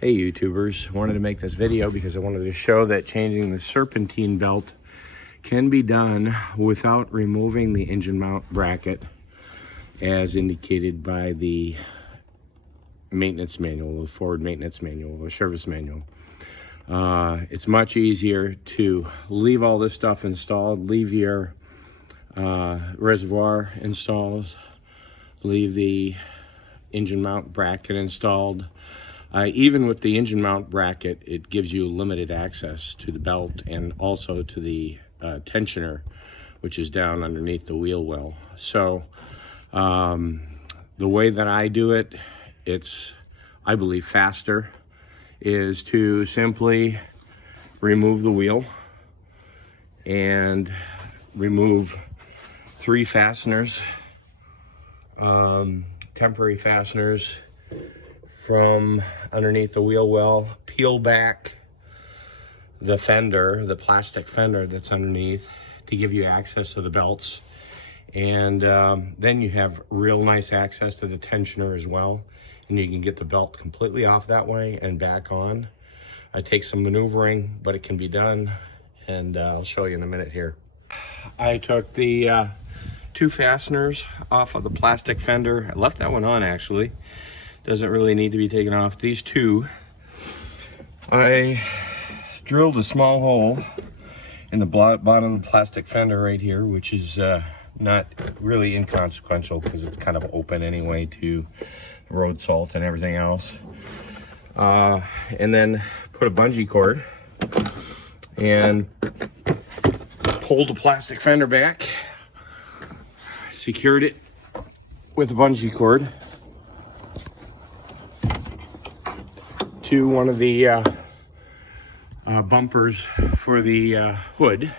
Hey YouTubers, wanted to make this video because I wanted to show that changing the serpentine belt can be done without removing the engine mount bracket as indicated by the maintenance manual, the Ford maintenance manual, or service manual. It's much easier to leave all this stuff installed, leave your reservoir installed, leave the engine mount bracket installed. Even with the engine mount bracket, it gives you limited access to the belt and also to the tensioner, which is down underneath the wheel well. So the way that I do it, it's, I believe, faster, is to simply remove the wheel and remove 3 fasteners, temporary fasteners from underneath the wheel well, peel back the fender, the plastic fender that's underneath, to give you access to the belts. And then you have real nice access to the tensioner as well, and you can get the belt completely off that way and back on. It takes some maneuvering, but it can be done, and I'll show you in a minute here. I took the 2 fasteners off of the plastic fender. I left that one on, actually. Doesn't really need to be taken off. These 2, I drilled a small hole in the bottom of the plastic fender right here, which is not really inconsequential because it's kind of open anyway to road salt and everything else. And then put a bungee cord and pulled the plastic fender back, secured it with a bungee cord to one of the bumpers for the hood,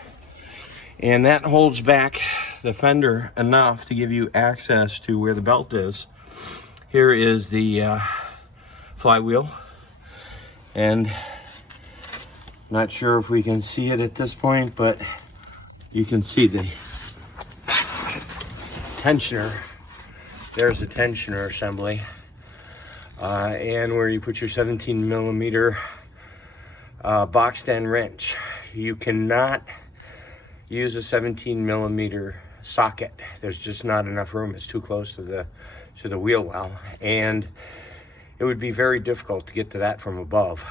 and that holds back the fender enough to give you access to where the belt is. Here is the flywheel, and not sure if we can see it at this point, but you can see the tensioner. There's the tensioner assembly. And where you put your 17mm boxed end wrench. You cannot use a 17mm socket. There's just not enough room. It's too close to the wheel well, and it would be very difficult to get to that from above.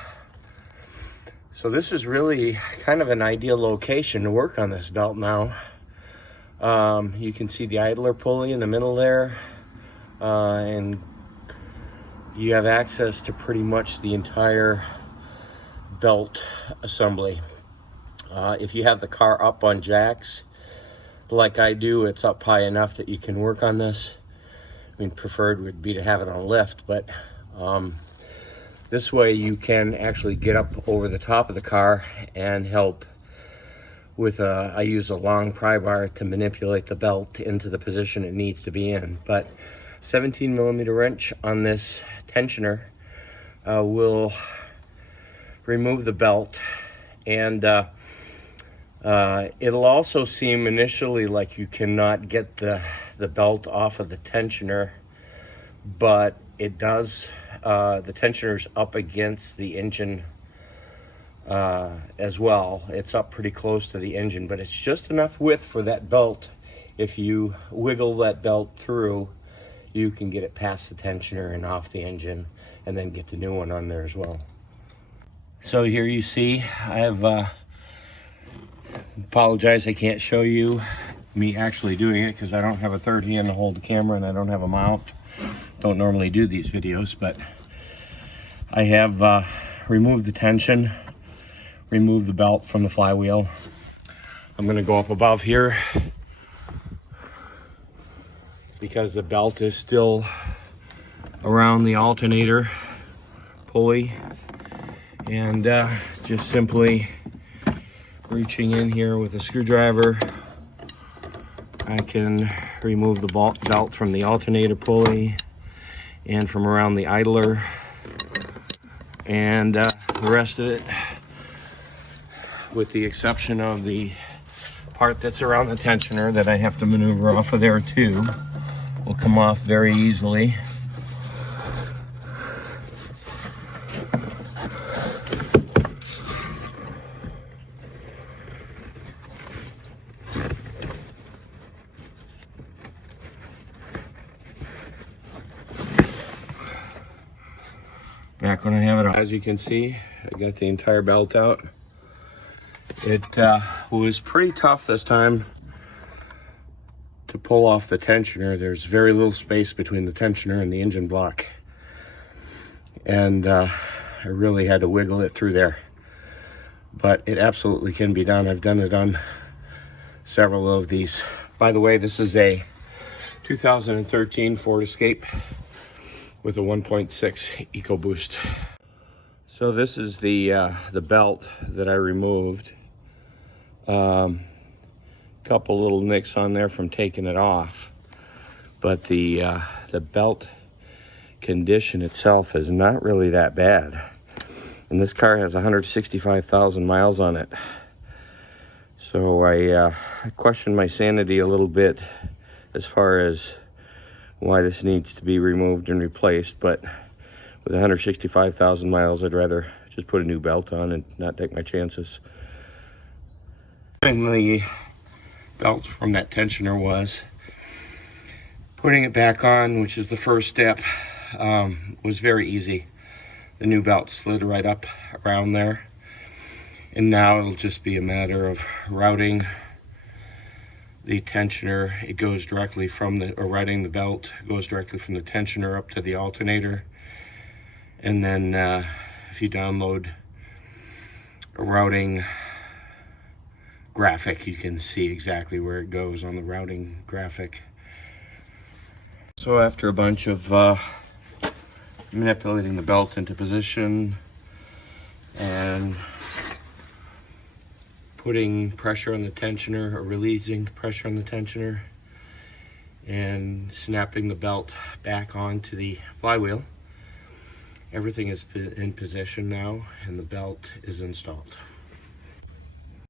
So this is really kind of an ideal location to work on this belt now. You can see the idler pulley in the middle there, and you have access to pretty much the entire belt assembly. If you have the car up on jacks, like I do, it's up high enough that you can work on this. I mean, preferred would be to have it on lift, but this way you can actually get up over the top of the car and help with I use a long pry bar to manipulate the belt into the position it needs to be in. But 17mm wrench on this tensioner will remove the belt, and it'll also seem initially like you cannot get the belt off of the tensioner, but it does. The tensioner's up against the engine as well. It's up pretty close to the engine, but it's just enough width for that belt. If you wiggle that belt through, you can get it past the tensioner and off the engine, and then get the new one on there as well. So here you see, I have apologize I can't show you me actually doing it because I don't have a third hand to hold the camera, and I don't have a mount. Don't normally do these videos, but I have removed the tension, removed the belt from the flywheel. I'm going to go up above here because the belt is still around the alternator pulley, and just simply reaching in here with a screwdriver, I can remove the belt from the alternator pulley and from around the idler, and the rest of it, with the exception of the part that's around the tensioner that I have to maneuver off of there too, will come off very easily. back when I have it on. As you can see, I got the entire belt out. It was pretty tough this time to pull off the tensioner. There's very little space between the tensioner and the engine block. And I really had to wiggle it through there. But it absolutely can be done. I've done it on several of these. By the way, this is a 2013 Ford Escape with a 1.6 EcoBoost. So this is the belt that I removed. Couple little nicks on there from taking it off, but the belt condition itself is not really that bad. And this car has 165,000 miles on it. So I questioned my sanity a little bit as far as why this needs to be removed and replaced, but with 165,000 miles, I'd rather just put a new belt on and not take my chances. And the belt from that tensioner was putting it back on, which is the first step, was very easy. The new belt slid right up around there, and now it'll just be a matter of routing the tensioner. It goes directly from routing the belt goes directly from the tensioner up to the alternator, and then if you download a routing graphic, you can see exactly where it goes on the routing graphic. So after a bunch of manipulating the belt into position and putting pressure on the tensioner, or releasing pressure on the tensioner, and snapping the belt back onto the flywheel, everything is in position now and the belt is installed.